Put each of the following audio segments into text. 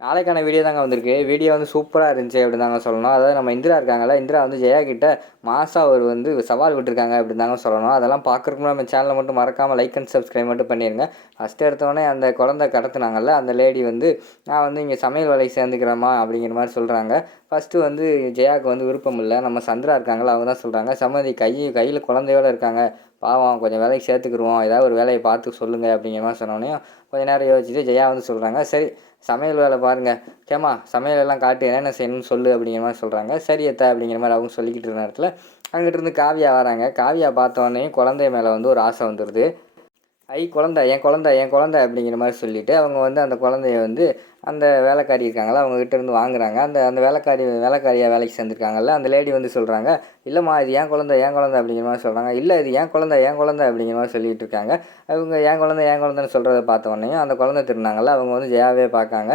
நாளைக்கான வீடியோ தாங்க வந்திருக்கு. வீடியோ வந்து சூப்பரா இருந்துச்சு அப்படின்னு தாங்க சொல்லணும். அதாவது நம்ம இந்திரா இருக்காங்கல்ல, இந்திரா வந்து ஜெயா கிட்ட மாசா ஒரு வந்து சவால் விட்டுருக்காங்க அப்படின்னு தாங்க சொல்லணும். அதெல்லாம் பார்க்கறதுக்கு முன்னாடி நம்ம சேனலை மட்டும் மறக்காம லைக் அண்ட் சப்ஸ்கிரைப் மட்டும் பண்ணிருங்க. ஃபர்ஸ்ட் எடுத்தோடனே அந்த குழந்தை கடத்துனாங்கல்ல, அந்த லேடி வந்து நான் வந்து இங்கே சமையல் வேலைக்கு சேர்ந்துக்கிறேம்மா அப்படிங்கிற மாதிரி சொல்கிறாங்க. ஃபஸ்ட்டு வந்து ஜெயாவுக்கு வந்து விருப்பம் இல்லை. நம்ம சந்திரா இருக்காங்களா, அவங்க தான் சொல்கிறாங்க, சம்மதி கையில் குழந்தையோட இருக்காங்க, பாவம் கொஞ்சம் வேலைக்கு சேர்த்துக்குருவோம், ஏதாவது ஒரு வேலையை பார்த்து சொல்லுங்கள் அப்படிங்கிற மாதிரி சொன்னோடனே கொஞ்ச நேரம் யோசிச்சுட்டு ஜெயா வந்து சொல்கிறாங்க, சரி சமையல் வேலை பாருங்கள், கேம்மா சமையல் எல்லாம் காட்டு, என்னென்ன செய்யணும்னு சொல்லு அப்படிங்கிற மாதிரி சொல்கிறாங்க. சரி அத்தை அப்படிங்கிற மாதிரி அவங்க சொல்லிக்கிட்டு இருக்க நேரத்தில் அங்கிட்டிருந்து காவியா வராங்க. காவியா பார்த்தோன்னே குழந்தைய மேலே வந்து ஒரு ஆசை வந்துடுது. குழந்தை என் குழந்தை என் குழந்தை அப்படிங்கிற மாதிரி சொல்லிவிட்டு அவங்க வந்து அந்த குழந்தைய வந்து அந்த வேலைக்காரி இருக்காங்களா அவங்ககிட்ட இருந்து வாங்குறாங்க. அந்த அந்த வேலைக்காரியாக வேலைக்கு சேர்ந்துருக்காங்கல்ல, அந்த லேடி வந்து சொல்கிறாங்க, இல்லைம்மா இது என் குழந்தை அப்படிங்கிற மாதிரி சொல்கிறாங்க. இல்லை இது என் குழந்தை அப்படிங்கிற மாதிரி சொல்லிகிட்டு இருக்காங்க. அவங்க என் குழந்தைன்னு சொல்கிறத பார்த்த உடனே அந்த குழந்தை திருநாங்கல்ல அவங்க வந்து ஜெயாவே பார்க்காங்க.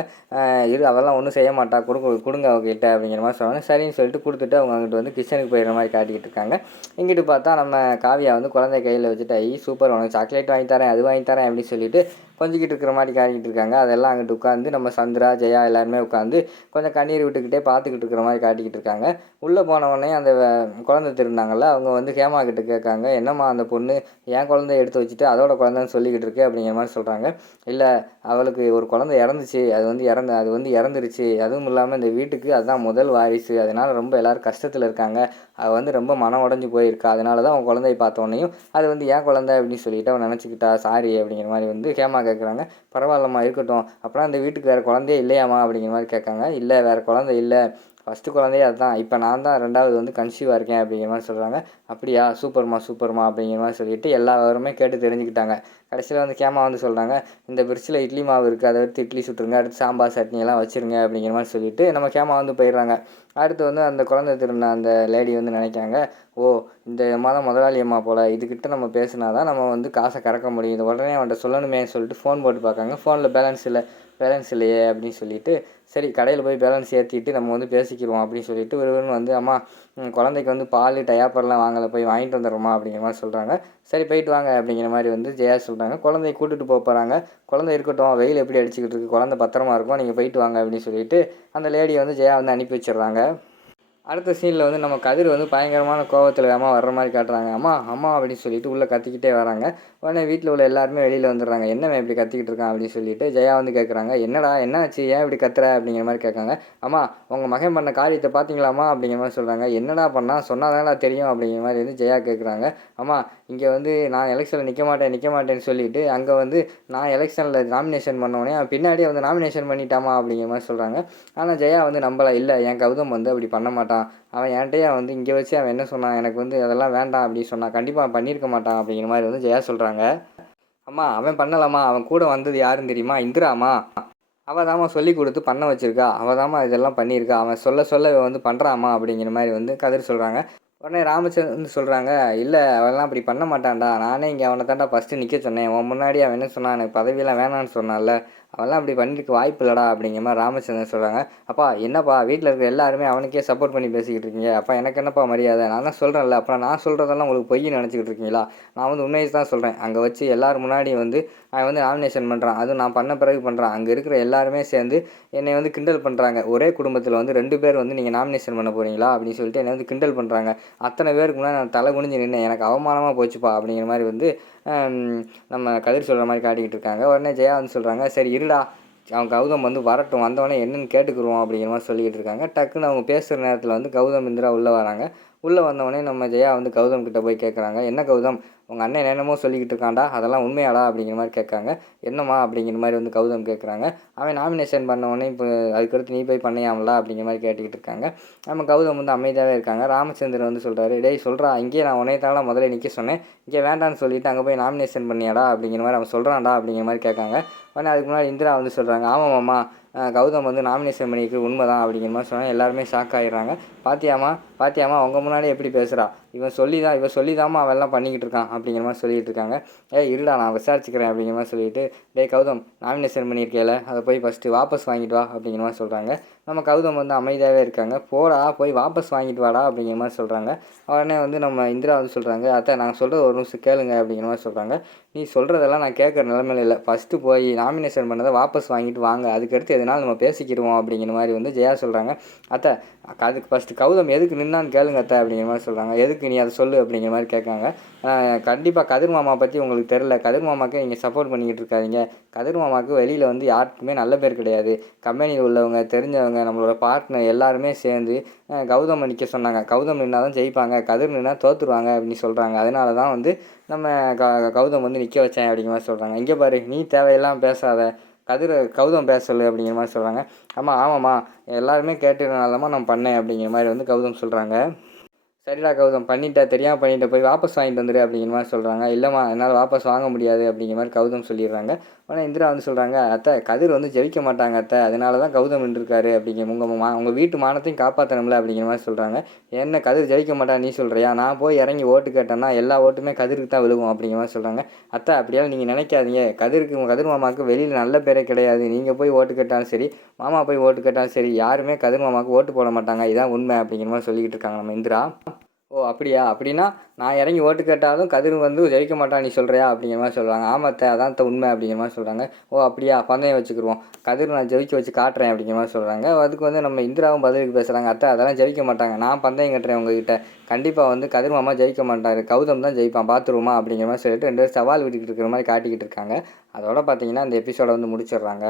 அதெல்லாம் ஒன்றும் செய்ய மாட்டா, கொடுங்க அவங்ககிட்ட அப்படிங்கிற மாதிரி சொன்னாங்க. சரின்னு சொல்லிட்டு கொடுத்துட்டு அவங்க அங்கிட்டு வந்து கிச்சனுக்கு போயிடுற மாதிரி காட்டிக்கிட்டு இருக்காங்க. இங்கிட்டு பார்த்தா நம்ம காவியா வந்து குழந்தைய கையில் வச்சுட்டு சூப்பர் உனக்கு சாக்லேட் வாங்கி தரேன், அது வாங்கி தரேன் அப்படின்னு சொல்லிட்டு கொஞ்சிக்கிட்டு இருக்கிற மாதிரி காட்டிக்கிட்டு இருக்காங்க. அதெல்லாம் அங்கிட்டு உட்காந்து நம்ம சந்திரா ஜெயா எல்லாருமே உட்காந்து கொஞ்சம் கண்ணீர் விட்டுக்கிட்டே பார்த்துக்கிட்டு இருக்கிற மாதிரி காட்டிக்கிட்டு இருக்காங்க. உள்ளே போன உடனே அந்த குழந்தை திருந்தாங்கல்ல அவங்க வந்து ஹேமா கிட்ட கேட்காங்க, என்னம்மா அந்த பொண்ணு என் குழந்தைய எடுத்து வச்சுட்டு அதோட குழந்தைன்னு சொல்லிக்கிட்டு இருக்கு அப்படிங்கிற மாதிரி சொல்கிறாங்க. இல்லை அவளுக்கு ஒரு குழந்தை இறந்துச்சு, அது வந்து இறந்துருச்சு, அதுவும் இல்லாமல் இந்த வீட்டுக்கு அதுதான் முதல் வாரிசு, அதனால் ரொம்ப எல்லோரும் கஷ்டத்தில் இருக்காங்க, அவள் வந்து ரொம்ப மனம் உடஞ்சி போயிருக்கா, அதனால தான் அவன் குழந்தைய பார்த்தோன்னையும் அது வந்து என் குழந்தை அப்படின்னு சொல்லிட்டு அவன் நினச்சிக்கிட்டா, சாரி அப்படிங்கிற மாதிரி வந்து ஹேமா கேட்குறாங்க. பரவாயில்லம்மா இருக்கட்டும், அப்புறம் அந்த வீட்டுக்கு வேறு குழந்தையே இல்லையாம்மா அப்படிங்கிற மாதிரி கேட்காங்க. இல்லை வேறு குழந்தை இல்லை, ஃபஸ்ட்டு குழந்தையே அதுதான், இப்போ நான் தான் ரெண்டாவது வந்து கன்சீவாக இருக்கேன் அப்படிங்கிற மாதிரி சொல்கிறாங்க. அப்படியா சூப்பர்மா அப்படிங்கிற மாதிரி சொல்லிட்டு எல்லா விவரமே கேட்டு தெரிஞ்சுக்கிட்டாங்க. கடைசியில் வந்து கேமா வந்து சொல்கிறாங்க, இந்த பிரிட்ஜில் இட்லி மாவு இருக்குது, அதை எடுத்து இட்லி சுட்டுருங்க, அடுத்து சாம்பார் சட்னி எல்லாம் வச்சுருங்க அப்படிங்கிற மாதிரி சொல்லிவிட்டு நம்ம கேமா வந்து போயிடுறாங்க. அடுத்து வந்து அந்த குழந்தை திருந்த அந்த லேடி வந்து நினைக்காங்க, ஓ இந்த மாதம் முதலாளி அம்மா போல், இதுக்கிட்ட நம்ம பேசினா தான் நம்ம வந்து காசை கறக்க முடியும், இது உடனே அவன்கிட்ட சொல்லணுமே சொல்லிட்டு ஃபோன் போட்டு பார்க்காங்க. ஃபோனில் பேலன்ஸ் இல்லையே அப்படின்னு சொல்லிட்டு, சரி கடையில் போய் பேலன்ஸ் ஏற்றிட்டு நம்ம வந்து பேசிக்கிடுவோம் அப்படின்னு சொல்லிட்டு ஒருவன் வந்து, அம்மா குழந்தைக்கு வந்து பால் டயாப்பர்லாம் வாங்கலை, போய் வாங்கிட்டு வந்துடுறோமா அப்படிங்கிற மாதிரி சொல்கிறாங்க. சரி போயிட்டு வாங்க அப்படிங்கிற மாதிரி வந்து ஜெயா சொல்கிறாங்க. குழந்தைய கூட்டிகிட்டு போகிறாங்க. குழந்தை இருக்கட்டும், வெயில் எப்படி அடிச்சுக்கிட்டு இருக்குது, குழந்தை பத்திரமா இருக்கும், நீங்கள் போயிட்டு வாங்க அப்படின்னு சொல்லிட்டு அந்த லேடியை வந்து ஜெயா வந்து அனுப்பி வச்சிடுறாங்க. அடுத்த சீனில் வந்து நம்ம கதிர் வந்து பயங்கரமான கோவத்தில் அம்மா வர்ற மாதிரி காட்டுறாங்க. அம்மா அப்படின்னு சொல்லிட்டு உள்ளே கத்திக்கிட்டே வராங்க. உடனே வீட்டில் உள்ள எல்லாருமே வெளியில் வந்துடுறாங்க. என்னவன் இப்படி கத்திக்கிட்டு இருக்கான் அப்படின்னு சொல்லிட்டு ஜெயா வந்து கேட்குறாங்க, என்னடா என்னாச்சு, ஏன் இப்படி கத்துற அப்படிங்கிற மாதிரி கேட்காங்க. அம்மா உங்கள் மகன் பண்ண காரியத்தை பார்த்தீங்களாம்மா அப்படிங்கிற மாதிரி சொல்கிறாங்க. என்னடா பண்ணா சொன்னாதானடா தெரியும் அப்படிங்கிற மாதிரி வந்து ஜெயா கேட்குறாங்க. அம்மா இங்கே வந்து நான் எலெக்ஷனில் நிற்க மாட்டேன்னு சொல்லிட்டு அங்கே வந்து நான் எலெக்ஷனில் நாமினேஷன் பண்ணோடனே பின்னாடியே வந்து நாமினேஷன் பண்ணிட்டாமா அப்படிங்கிற மாதிரி சொல்கிறாங்க. ஆனால் ஜெயா வந்து நம்பலை, இல்லை என் கௌதம் வந்து அப்படி பண்ண மாட்டான், அவன் என்கிட்டயே வந்து இங்கே வச்சு அவன் என்ன சொன்னான், எனக்கு வந்து அதெல்லாம் வேண்டாம் அப்படின்னு சொன்னான், கண்டிப்பாக அவன் பண்ணியிருக்க மாட்டான் அப்படிங்கிற மாதிரி வந்து ஜெயா சொல்கிறாங்க. அம்மா அவன் பண்ணலாமா, அவன் கூட வந்தது யாருன்னு தெரியுமா, இந்திராமா, அவள் தாம்மா சொல்லி கொடுத்து பண்ண வச்சுருக்கா, அவள் தாம்மா இதெல்லாம் பண்ணியிருக்கா, அவன் சொல்ல வந்து பண்ணுறாமா அப்படிங்கிற மாதிரி வந்து கதிர் சொல்கிறாங்க. உடனே ராமச்சந்திரன் சொல்கிறாங்க, இல்லை அவெல்லாம் அப்படி பண்ண மாட்டான்டா, நானே இங்கே அவனை தாண்டா ஃபஸ்ட்டு நிற்க சொன்னேன், உன் முன்னாடி அவன் என்ன சொன்னான், எனக்கு பதவியெல்லாம் வேணான்னு சொன்னான்ல, அவெல்லாம் அப்படி பண்ணியிருக்க வாய்ப்பு இல்லைடா அப்படிங்கிற மாதிரி ராமச்சந்திரன் சொல்கிறாங்க. அப்பா என்னப்பா வீட்டில் இருக்கிற எல்லாருமே அவனுக்கே சப்போர்ட் பண்ணி பேசிக்கிட்டு இருக்கீங்க, அப்போ எனக்கு என்னப்பா மரியாதை, நான் தான் சொல்கிறேன்ல, அப்புறம் நான் சொல்கிறதெல்லாம் உங்களுக்கு பொய்ன்னு நினச்சிக்கிட்டு இருக்கீங்களா, நான் வந்து உண்மையை தான் சொல்கிறேன், அங்கே வச்சு எல்லோரும் முன்னாடி வந்து அவன் வந்து நாமினேஷன் பண்ணுறான், அதுவும் நான் பண்ண பிறகு பண்ணுறான், அங்கே இருக்கிற எல்லாருமே சேர்ந்து என்னை வந்து கிண்டல் பண்ணுறாங்க, ஒரே குடும்பத்தில் வந்து 2 பேர் வந்து நீங்கள் நாமினேஷன் பண்ண போகிறீங்களா அப்படின்னு சொல்லிட்டு என்னை வந்து கிண்டல் பண்ணுறாங்க, அத்தனை பேருக்கு முன்னாடி நான் தலை குனிஞ்சு நின்னேன், எனக்கு அவமானமாக போச்சுப்பா அப்படிங்கிற மாதிரி வந்து நம்ம கதிர் சொல்கிற மாதிரி காட்டிக்கிட்டு இருக்காங்க. உடனே ஜெயா வந்து சொல்கிறாங்க, சரி இருடா அவன் கௌதம் வந்து வரட்டும், வந்தவொடனே என்னென்னு கேட்டுக்குருவோம் அப்படிங்கிற மாதிரி சொல்லிக்கிட்டு இருக்காங்க. டக்குன்னு அவங்க பேசுகிற நேரத்தில் வந்து கௌதம் இந்திரா உள்ளே வராங்க. உள்ளே வந்தவொடனே நம்ம ஜெயா வந்து கௌதம் கிட்டே போய் கேட்குறாங்க, என்ன கௌதம் உங்கள் அண்ணன் என்னென்னமோ சொல்லிக்கிட்டு இருக்காண்டா, அதெல்லாம் உண்மையாடா அப்படிங்கிற மாதிரி கேட்காங்க. என்னம்மா அப்படிங்கிற மாதிரி வந்து கௌதம் கேட்குறாங்க. அவன் நாமினேஷன் பண்ணவொடனே இப்போ அதுக்கடுத்து நீ போய் பண்ணியாமலா அப்படிங்கிற மாதிரி கேட்டுக்கிட்டு இருக்காங்க. நம்ம கௌதம் வந்து அமைதியாகவே இருக்காங்க. ராமச்சந்திரன் வந்து சொல்கிறாரு, டேய் சொல்கிறா, இங்கேயே நான் உன்னையத்தால முதல்ல நிற்க சொன்னேன், இங்கே வேண்டான்னு சொல்லிவிட்டு அங்கே போய் நாமினேஷன் பண்ணியாடா அப்படிங்கிற மாதிரி அவன் சொல்கிறான்டா அப்படிங்கிற மாதிரி கேட்காங்க. உடனே அதுக்கு முன்னாடி இந்திரா வந்து சொல்கிறாங்க, ஆமாம்மா கௌதம் வந்து நாமினேஷன் பண்ணியிருக்கு உண்மை தான் அப்படிங்கிற மாதிரி சொன்னால் எல்லாருமே ஷாக் ஆகிடுறாங்க. பாத்தியாமா உங்கள் முன்னாடி எப்படி பேசுகிறா, இவன் சொல்லி தாம்மா அவெல்லாம் பண்ணிக்கிட்டு இருக்கான் அப்படிங்கிற மாதிரி சொல்லிகிட்டு இருக்காங்க. இருடா நான் விசாரிச்சுக்கிறேன் அப்படிங்கிற மாதிரி சொல்லிட்டு, டேய் கௌதம் நாமினேஷன் பண்ணியிருக்கேல அதை போய் ஃபஸ்ட்டு வாபஸ் வாங்கிட்டு வா அப்படிங்கிற மாதிரி சொல்கிறாங்க. நம்ம கௌதம் வந்து அமைதியாகவே இருக்காங்க. போடா போய் வாபஸ் வாங்கிட்டு வாடா அப்படிங்கிற மாதிரி சொல்கிறாங்க. உடனே வந்து நம்ம இந்திரா வந்து சொல்கிறாங்க, அத்தை நான் சொல்கிறது ஒரு நிமிஷம் கேளுங்க அப்படிங்கிற மாதிரி சொல்கிறாங்க. நீ சொல்கிறதெல்லாம் நான் கேட்குற நிலமையில இல்லை, ஃபஸ்ட்டு போய் நாமினேஷன் பண்ணதை வாபஸ் வாங்கிட்டு வாங்க, அதுக்கடுத்து எதனாலும் நம்ம பேசிக்கிடுவோம் அப்படிங்கிற மாதிரி வந்து ஜெயா சொல்கிறாங்க. அத்தை அதுக்கு ஃபஸ்ட்டு கௌதம் எதுக்கு நின்னான்னு கேளுங்க அத்தை அப்படிங்கிற மாதிரி சொல்கிறாங்க. எதுக்கு நீ அதை சொல்லு அப்படிங்கிற மாதிரி கேட்காங்க. கண்டிப்பாக கதிர் மாமா பற்றி உங்களுக்கு தெரில, கதிர் மாமாவுக்கு நீங்கள் சப்போர்ட் பண்ணிக்கிட்டு இருக்காதீங்க. கதிர் மாமாவுக்கு வெளியில் வந்து யாருக்குமே நல்ல பேர் கிடையாது. கம்பெனியில் உள்ளவங்க தெரிஞ்சவங்க நம்மளோட பார்ட்னர் எல்லாருமே சேர்ந்து கௌதம் நிற்க சொன்னாங்க. கௌதம் நின்னா தான் ஜெயிப்பாங்க, கதிர் நின்னா தோற்றுருவாங்க அப்படின்னு சொல்கிறாங்க. அதனால தான் வந்து நம்ம கௌதம் வந்து நிற்க வச்சேன் அப்படிங்கிற மாதிரி சொல்கிறாங்க. இங்கே பாரு நீ தேவையெல்லாம் பேசாத, கௌதம் பேச சொல்லு அப்படிங்கிற மாதிரி சொல்கிறாங்க. ஆமாம்மா எல்லாருமே கேட்டதுனாலமா நான் பண்ணேன் அப்படிங்கிற மாதிரி வந்து கௌதம் சொல்கிறாங்க. சரிடா கௌதம் பண்ணிட்டேன், தெரியாமல் பண்ணிட்டேன், போய் வாபஸ் வாங்கிட்டு வந்துடு அப்படிங்கிற மாதிரி சொல்கிறாங்க. இல்லைம்மா என்னால் வாபஸ் வாங்க முடியாது அப்படிங்கிற மாதிரி கௌதம் சொல்லிடுறாங்க. ஆனால் இந்திரா வந்து சொல்கிறாங்க, அத்தை கதிர் வந்து ஜெயிக்க மாட்டாங்க அத்தை, அதனால தான் கௌதம் நின்றுருக்காரு அப்படிங்கிற உங்கள் வீட்டு மானத்தையும் காப்பாற்றணும்ல அப்படிங்கிற மாதிரி சொல்கிறாங்க. என்ன கதிர் ஜெயிக்க மாட்டா நீ சொல்கிறியா, நான் போய் இறங்கி ஓட்டு கேட்டேன்னா எல்லா ஓட்டுமே கதிருக்கு தான் விழுகும் அப்படிங்கிற மாதிரி சொல்கிறாங்க. அத்தை அப்படியாலும் நீங்கள் நினைக்காதீங்க, கதிர் மாமாவுக்கு வெளியில் நல்ல பேரே கிடையாது. நீங்கள் போய் ஓட்டு கேட்டாலும் சரி, மாமா போய் ஓட்டு கேட்டாலும் சரி, யாருமே கதிர் மாமாவுக்கு ஓட்டு போட மாட்டாங்க, இதான் உண்மை அப்படிங்கிற மாதிரி சொல்லிக்கிட்டு இருக்காங்க நம்ம இந்திரா. ஓ அப்படியா, அப்படின்னா நான் இறங்கி ஓட்டு கேட்டாலும் கதிர் வந்து ஜெயிக்க மாட்டான் நீ சொல்கிறியா அப்படிங்கிற மாதிரி சொல்கிறாங்க. ஆமாத்தை அதான் உண்மை அப்படிங்கிற மாதிரி சொல்கிறாங்க. ஓ அப்படியா, பந்தயம் வச்சுக்கிடுவோம், கதிர் நான் ஜெயிக்க வச்சு காட்டுறேன் அப்படிங்கிற மாதிரி சொல்கிறாங்க. அதுக்கு வந்து நம்ம இந்திராவும் பதிலுக்கு பேசுகிறாங்க. அத்தை அதெல்லாம் ஜெயிக்க மாட்டாங்க, நான் பந்தயம் கட்டுறேன் உங்ககிட்ட, கண்டிப்பாக வந்து கதிர் மாமா ஜெயிக்க மாட்டார், கௌதம் தான் ஜெயிப்பான் பார்த்துருவோமா அப்படிங்கிற மாதிரி சொல்லிட்டு 2 பேரும் சவால் விட்டுக்கிட்டு இருக்கிற மாதிரி காட்டிக்கிட்டு இருக்காங்க. அதோட பார்த்தீங்கன்னா இந்த எபிசோடை வந்து முடிச்சிடுறாங்க.